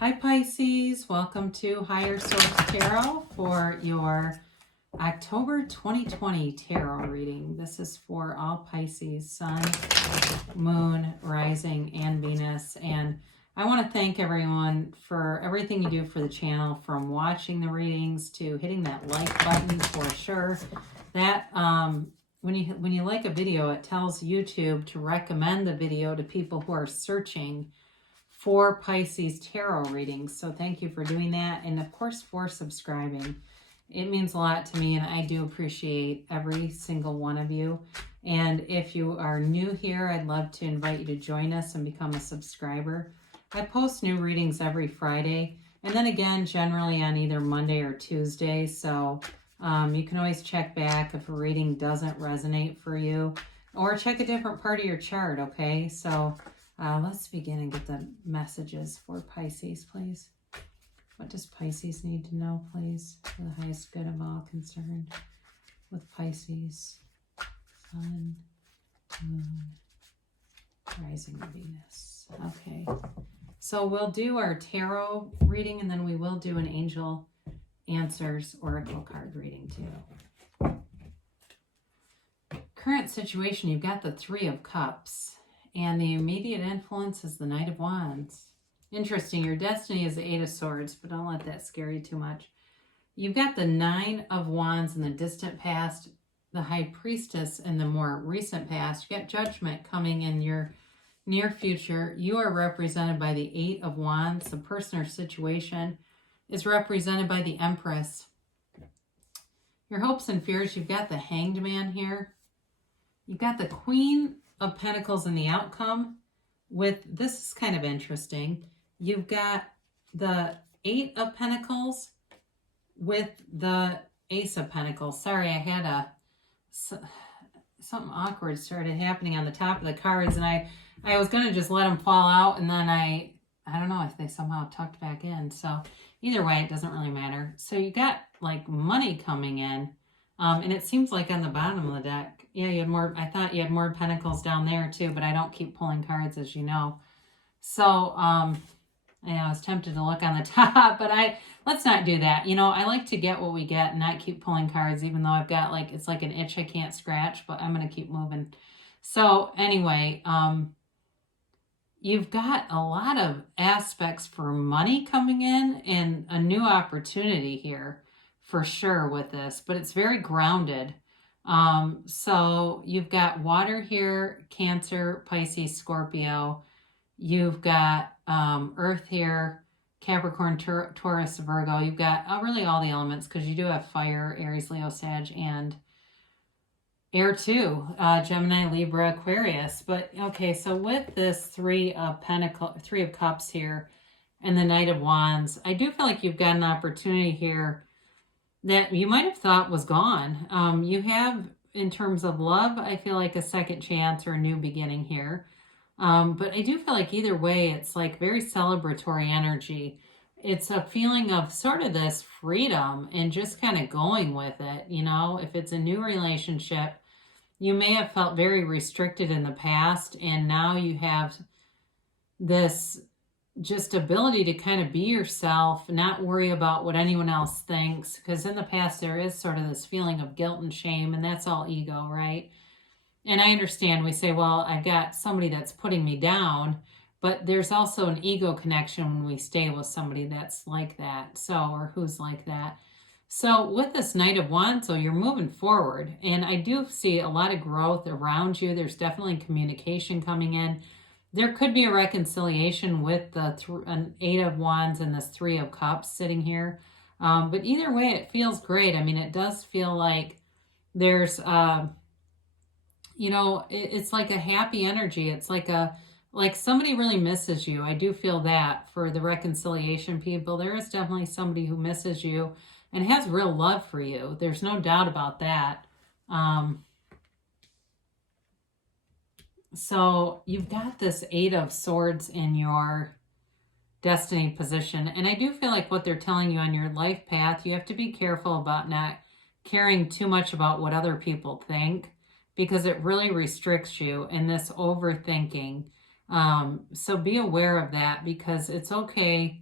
Hi Pisces, welcome to Higher Source Tarot for your October 2020 tarot reading. This is for all Pisces, Sun, Moon, Rising, and Venus. And I want to thank everyone for everything you do for the channel, from watching the readings to hitting that like button for sure. That when you like a video, it tells YouTube to recommend the video to people who are searching for Pisces tarot readings. So thank you for doing that, and of course for subscribing. It means a lot to me, and I do appreciate every single one of you. And if you are new here, I'd love to invite you to join us and become a subscriber. I post new readings every Friday, and then again generally on either Monday or Tuesday. So you can always check back if a reading doesn't resonate for you, or check a different part of your chart. Okay, so let's begin and get the messages for Pisces, please. What does Pisces need to know, please, for the highest good of all concerned with Pisces, Sun, Moon, Rising, Venus. Okay, so we'll do our tarot reading, and then we will do an Angel Answers Oracle card reading too. Current situation, you've got the Three of Cups. And the immediate influence is the Knight of Wands. Interesting, your destiny is the Eight of Swords, but don't let that scare you too much. You've got the Nine of Wands in the distant past, the High Priestess in the more recent past. You got Judgment coming in your near future. You are represented by the Eight of Wands. The person or situation is represented by the Empress. Your hopes and fears, you've got the Hanged Man here. You've got the Queen of Pentacles in the outcome. With this is kind of interesting. You've got the Eight of Pentacles with the Ace of Pentacles. Sorry, I had something awkward started happening on the top of the cards, and I was going to just let them fall out, and then I don't know if they somehow tucked back in. So either way, it doesn't really matter. So you got like money coming in, and it seems like on the bottom of the deck, yeah, you had more. I thought you had more pentacles down there too, but I don't keep pulling cards, as you know. So, yeah, I was tempted to look on the top, but let's not do that. You know, I like to get what we get and not keep pulling cards, even though I've got it's like an itch I can't scratch, but I'm going to keep moving. So anyway, you've got a lot of aspects for money coming in and a new opportunity here for sure with this, but it's very grounded. So you've got water here, Cancer, Pisces, Scorpio. You've got Earth here, Capricorn, Taurus, Virgo. You've got really all the elements, because you do have fire, Aries, Leo, Sag, and air too, Gemini, Libra, Aquarius. But okay, so with this Three of Cups here and the Knight of Wands, I do feel like you've got an opportunity here that you might have thought was gone. You have, in terms of love, I feel like a second chance or a new beginning here. But I do feel like either way, it's like very celebratory energy. It's a feeling of sort of this freedom and just kind of going with it. You know, if it's a new relationship, you may have felt very restricted in the past, and now you have this just ability to kind of be yourself, not worry about what anyone else thinks, because in the past there is sort of this feeling of guilt and shame, and that's all ego, right? And I understand, we say, well, I've got somebody that's putting me down, but there's also an ego connection when we stay with somebody that's like that, or who's like that. So with this Knight of Wands, so you're moving forward, and I do see a lot of growth around you. There's definitely communication coming in. There could be a reconciliation with an Eight of Wands and this Three of Cups sitting here. But either way, it feels great. I mean, it does feel like there's, you know, it's like a happy energy. It's like somebody really misses you. I do feel that for the reconciliation people. There is definitely somebody who misses you and has real love for you. There's no doubt about that. So you've got this Eight of Swords in your destiny position. And I do feel like what they're telling you on your life path, you have to be careful about not caring too much about what other people think, because it really restricts you in this overthinking. So be aware of that, because it's okay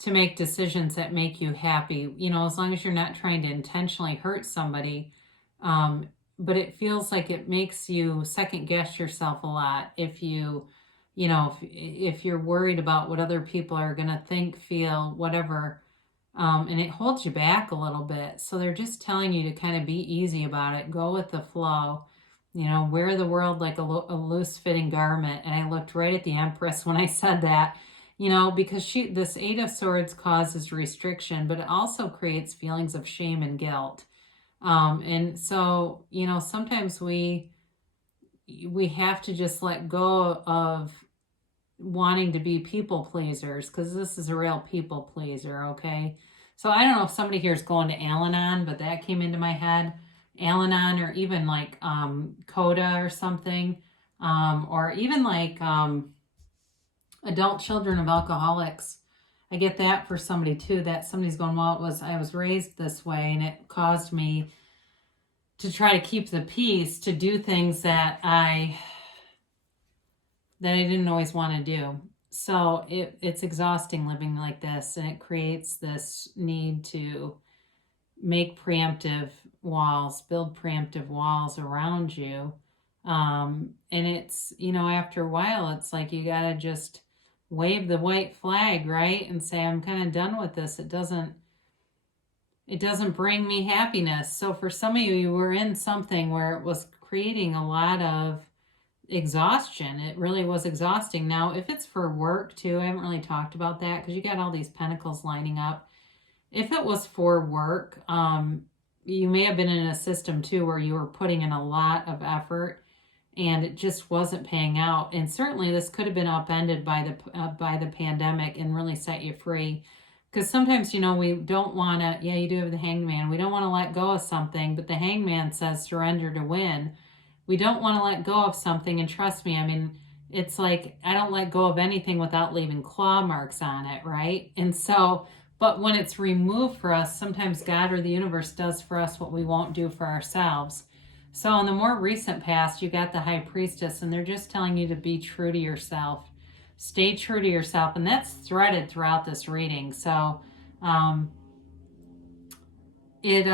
to make decisions that make you happy, you know, as long as you're not trying to intentionally hurt somebody. But it feels like it makes you second guess yourself a lot if you know, if you're worried about what other people are going to think, feel, whatever. And it holds you back a little bit. So they're just telling you to kind of be easy about it, go with the flow, you know, wear the world like a loose fitting garment. And I looked right at the Empress when I said that, you know, because this Eight of Swords causes restriction, but it also creates feelings of shame and guilt. And so, you know, sometimes we have to just let go of wanting to be people pleasers, because this is a real people pleaser, okay? So I don't know if somebody here is going to Al-Anon, but that came into my head. Al-Anon, or even like Coda or something, or even like adult children of alcoholics. I get that for somebody too, that somebody's going, well, I was raised this way and it caused me to try to keep the peace, to do things that I didn't always want to do. So it's exhausting living like this, and it creates this need to make preemptive walls, build preemptive walls around you. And it's, you know, after a while, it's like you got to just wave the white flag, right? And say, I'm kind of done with this. It doesn't bring me happiness. So for some of you, you were in something where it was creating a lot of exhaustion. It really was exhausting. Now, if it's for work too, I haven't really talked about that because you got all these pentacles lining up. If it was for work, you may have been in a system too where you were putting in a lot of effort and it just wasn't paying out. And certainly this could have been upended by the pandemic and really set you free. Because sometimes, you know, we don't want to, yeah, you do have the Hangman. We don't want to let go of something, but the Hangman says surrender to win. We don't want to let go of something, and trust me, I mean, it's like I don't let go of anything without leaving claw marks on it, right? And so, but when it's removed for us, sometimes God or the universe does for us what we won't do for ourselves. So in the more recent past, you got the High Priestess, and they're just telling you to be true to yourself. Stay true to yourself, and that's threaded throughout this reading. So, you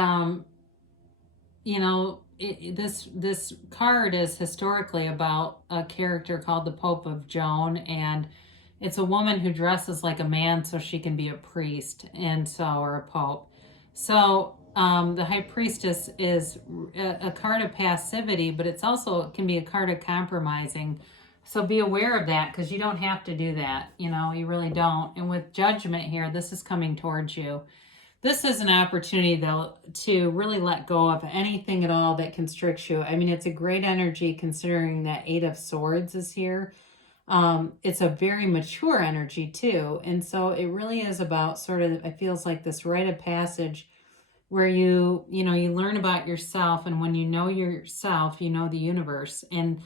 know, this card is historically about a character called the Pope of Joan, and it's a woman who dresses like a man so she can be a priest, and so, or a pope. So the High Priestess is a card of passivity, but it can be a card of compromising. So be aware of that, because you don't have to do that. You know, you really don't. And with Judgment here, this is coming towards you. This is an opportunity, though, to really let go of anything at all that constricts you. I mean, it's a great energy considering that Eight of Swords is here. It's a very mature energy, too. And so it really is about sort of, it feels like this rite of passage where you learn about yourself. And when you know yourself, you know the universe. And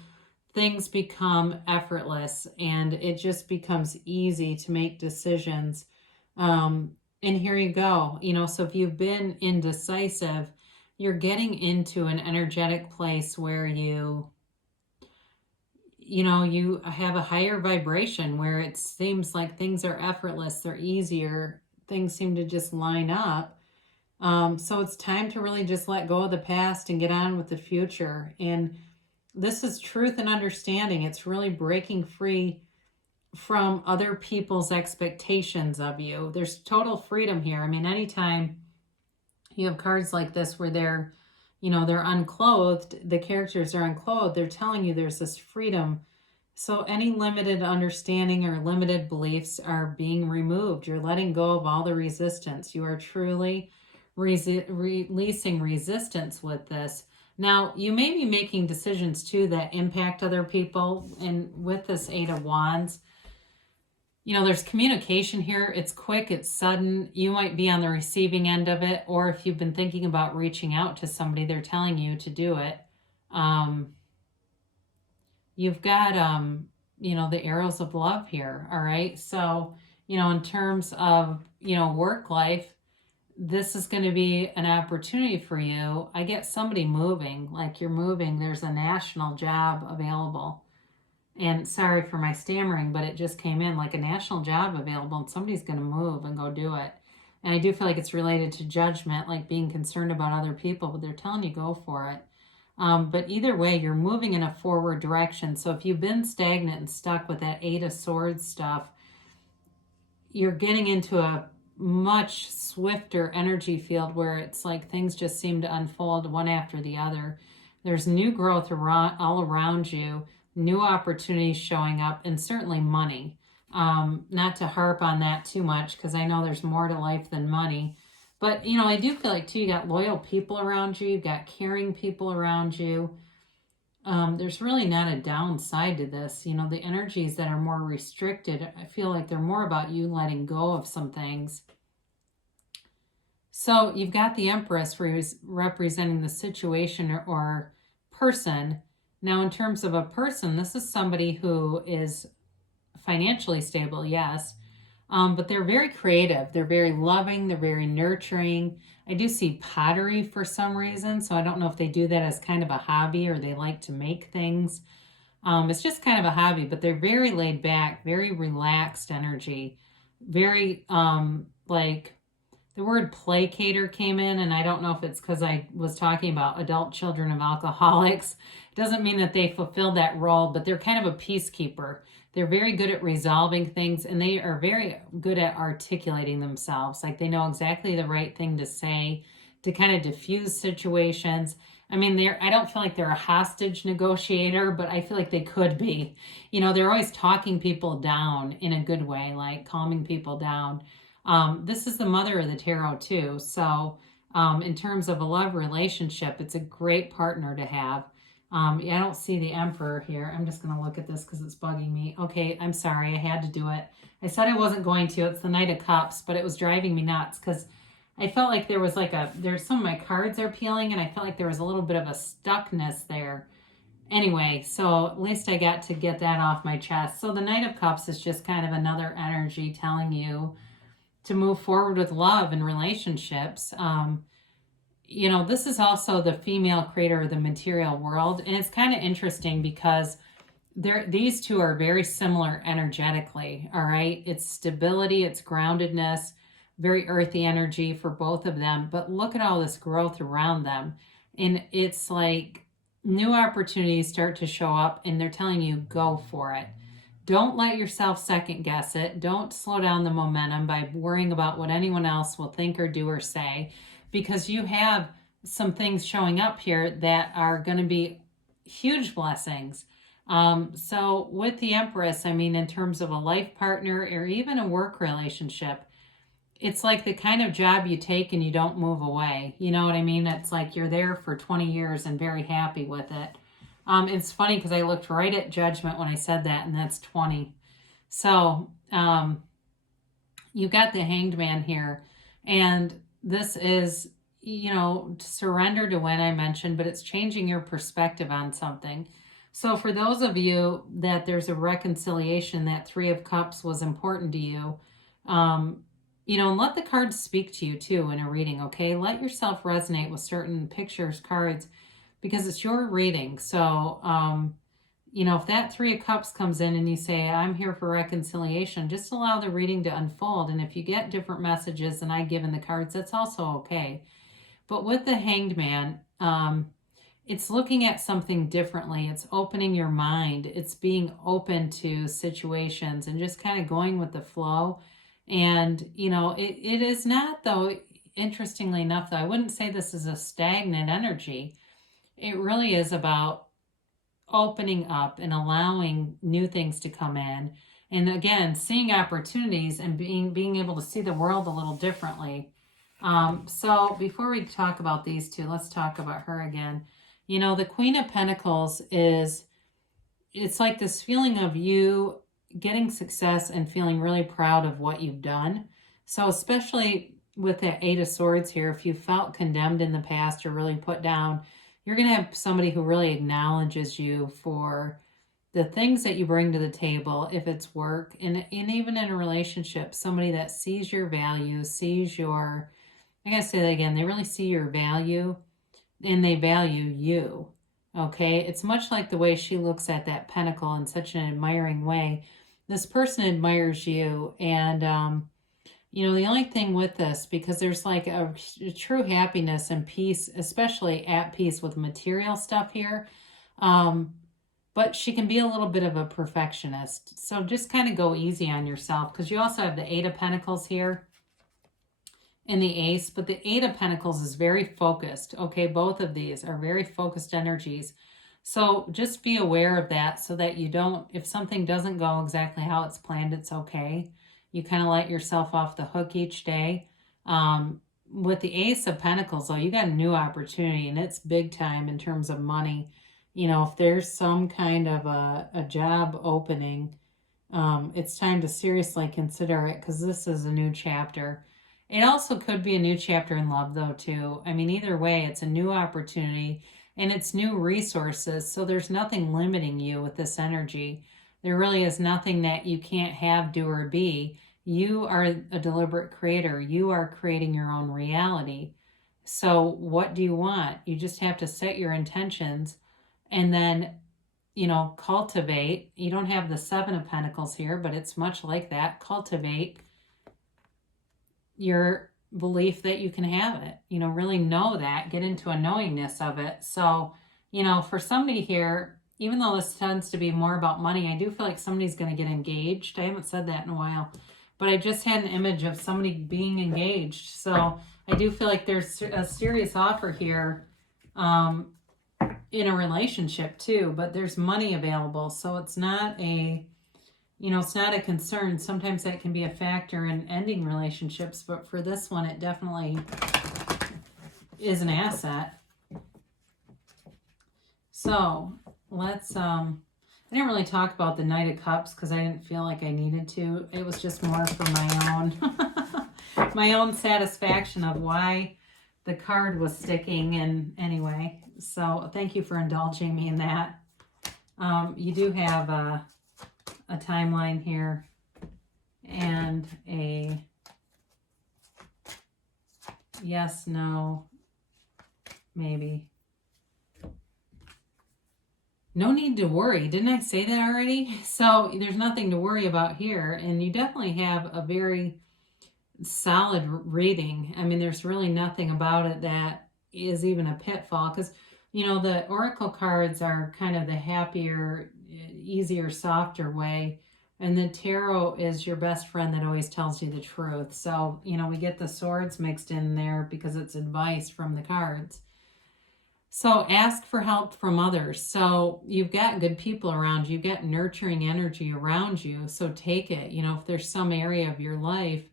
things become effortless. And it just becomes easy to make decisions. And here you go, you know, so if you've been indecisive, you're getting into an energetic place where you have a higher vibration, where it seems like things are effortless, they're easier, things seem to just line up. So it's time to really just let go of the past and get on with the future. And this is truth and understanding. It's really breaking free from other people's expectations of you. There's total freedom here. I mean, anytime you have cards like this where they're unclothed, the characters are unclothed, they're telling you there's this freedom. So any limited understanding or limited beliefs are being removed. You're letting go of all the resistance. You are truly releasing resistance with this. Now, you may be making decisions too that impact other people. And with this Eight of Wands, you know, there's communication here. It's quick, it's sudden. You might be on the receiving end of it, or if you've been thinking about reaching out to somebody, they're telling you to do it. You've got, the arrows of love here, all right? So, in terms of, work life, this is going to be an opportunity for you. I get somebody moving, like you're moving. There's a national job available. And sorry for my stammering, but it just came in like a national job available and somebody's going to move and go do it. And I do feel like it's related to judgment, like being concerned about other people, but they're telling you go for it. But either way, you're moving in a forward direction. So if you've been stagnant and stuck with that Eight of Swords stuff, you're getting into a much swifter energy field where it's like things just seem to unfold one after the other. There's new growth all around you, new opportunities showing up, and certainly money. Not to harp on that too much because I know there's more to life than money. But, you know, I do feel like, too, you got loyal people around you. You've got caring people around you. There's really not a downside to this. You know, the energies that are more restricted, I feel like they're more about you letting go of some things. So you've got the Empress representing the situation or person. Now, in terms of a person, this is somebody who is financially stable, yes, but they're very creative. They're very loving. They're very nurturing. I do see pottery for some reason, so I don't know if they do that as kind of a hobby or they like to make things. It's just kind of a hobby, but they're very laid back, very relaxed energy, very like the word placater came in, and I don't know if it's because I was talking about adult children of alcoholics. It doesn't mean that they fulfill that role, but they're kind of a peacekeeper. They're very good at resolving things, and they are very good at articulating themselves. Like they know exactly the right thing to say to kind of diffuse situations. I mean, I don't feel like they're a hostage negotiator, but I feel like they could be. You know, they're always talking people down in a good way, like calming people down. This is the mother of the tarot too. So in terms of a love relationship, it's a great partner to have. Yeah, I don't see the Emperor here. I'm just going to look at this because it's bugging me. Okay, I'm sorry. I had to do it. I said I wasn't going to. It's the Knight of Cups, but it was driving me nuts because I felt like there was there's some of my cards are peeling and I felt like there was a little bit of a stuckness there. Anyway, so at least I got to get that off my chest. So the Knight of Cups is just kind of another energy telling you to move forward with love and relationships. You know, this is also the female creator of the material world. And it's kind of interesting because these two are very similar energetically. All right. It's stability, it's groundedness, very earthy energy for both of them. But look at all this growth around them. And it's like new opportunities start to show up and they're telling you, go for it. Don't let yourself second guess it. Don't slow down the momentum by worrying about what anyone else will think or do or say, because you have some things showing up here that are going to be huge blessings. So with the Empress, I mean, in terms of a life partner or even a work relationship, it's like the kind of job you take and you don't move away. You know what I mean? It's like you're there for 20 years and very happy with it. It's funny because I looked right at Judgment when I said that, and that's 20. So you got the Hanged Man here, and this is, you know, surrender to win, I mentioned, but it's changing your perspective on something. So for those of you that there's a reconciliation, that Three of Cups was important to you, you know, and let the cards speak to you too in a reading, okay? Let yourself resonate with certain pictures, cards, because it's your reading. So, you know, if that Three of Cups comes in and you say, I'm here for reconciliation, just allow the reading to unfold. And if you get different messages than I give in the cards, that's also okay. But with the Hanged Man, it's looking at something differently. It's opening your mind. It's being open to situations and just kind of going with the flow. And, you know, it is not, though, interestingly enough, though, I wouldn't say this is a stagnant energy. It really is about opening up and allowing new things to come in. And again, seeing opportunities and being able to see the world a little differently. So before we talk about these two, let's talk about her again. You know, the Queen of Pentacles it's like this feeling of you getting success and feeling really proud of what you've done. So especially with the Eight of Swords here, if you felt condemned in the past or really put down, you're going to have somebody who really acknowledges you for the things that you bring to the table, if it's work, and even in a relationship, somebody that sees your value, sees your, I gotta say that again, they really see your value and they value you. Okay, it's much like the way she looks at that pentacle in such an admiring way. This person admires you, and you know, the only thing with this, because there's like a true happiness and peace, especially at peace with material stuff here. Um, but she can be a little bit of a perfectionist. So just kind of go easy on yourself, because you also have the Eight of Pentacles here and the Ace, but the Eight of Pentacles is very focused. Okay, both of these are very focused energies. So just be aware of that so that you don't, if something doesn't go exactly how it's planned, it's okay. You kind of let yourself off the hook each day. With the Ace of Pentacles, though, you got a new opportunity, and it's big time in terms of money. You know, if there's some kind of a job opening, it's time to seriously consider it, because this is a new chapter. It also could be a new chapter in love, though, too. I mean, either way, it's a new opportunity and it's new resources. So there's nothing limiting you with this energy. There really is nothing that you can't have, do, or be. You are a deliberate creator. You are creating your own reality. So what do you want? You just have to set your intentions and then, you know, cultivate. You don't have the Seven of Pentacles here, but it's much like that. Cultivate your belief that you can have it. You know, really know that. Get into a knowingness of it. So, you know, for somebody here, even though this tends to be more about money, I do feel like somebody's going to get engaged. I haven't said that in a while, but I just had an image of somebody being engaged. So I do feel like there's a serious offer here in a relationship too, but there's money available. So it's not a, you know, it's not a concern. Sometimes that can be a factor in ending relationships, but for this one, it definitely is an asset. So let's, I didn't really talk about the Knight of Cups because I didn't feel like I needed to. It was just more for my own, my own satisfaction of why the card was sticking. And anyway, so thank you for indulging me in that. You do have a timeline here and a yes, no, maybe. No need to worry. Didn't I say that already? So there's nothing to worry about here. And you definitely have a very solid reading. I mean, there's really nothing about it that is even a pitfall, because, you know, the oracle cards are kind of the happier, easier, softer way. And the tarot is your best friend that always tells you the truth. So, you know, we get the swords mixed in there because it's advice from the cards. So ask for help from others. So you've got good people around you. You've got nurturing energy around you. So take it. You know, if there's some area of your life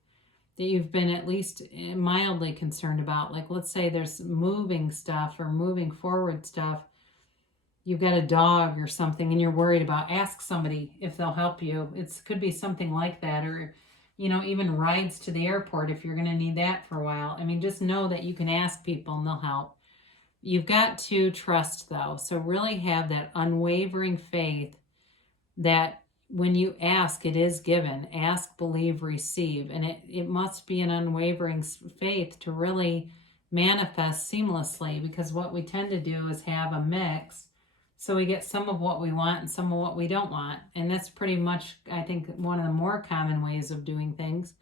that you've been at least mildly concerned about, like let's say there's moving stuff or moving forward stuff, you've got a dog or something and you're worried about, ask somebody if they'll help you. It could be something like that, or, you know, even rides to the airport if you're going to need that for a while. I mean, just know that you can ask people and they'll help. You've got to trust, though. So really have that unwavering faith that when you ask, it is given. Ask, believe, receive. And it must be an unwavering faith to really manifest seamlessly, because what we tend to do is have a mix. So we get some of what we want and some of what we don't want. And that's pretty much, I think, one of the more common ways of doing things.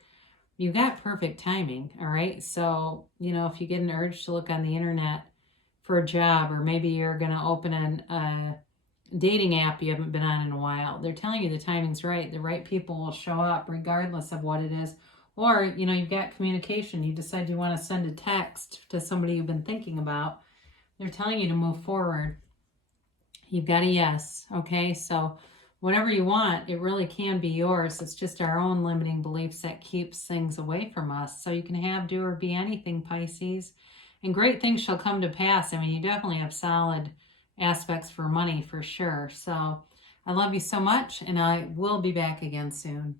You've got perfect timing, all right? So, you know, if you get an urge to look on the internet for a job, or maybe you're going to open a dating app you haven't been on in a while, they're telling you the timing's right. The right people will show up regardless of what it is. Or, you know, you've got communication. You decide you want to send a text to somebody you've been thinking about. They're telling you to move forward. You've got a yes, okay? So whatever you want, it really can be yours. It's just our own limiting beliefs that keeps things away from us. So you can have, do, or be anything, Pisces. And great things shall come to pass. I mean, you definitely have solid aspects for money for sure. So I love you so much, and I will be back again soon.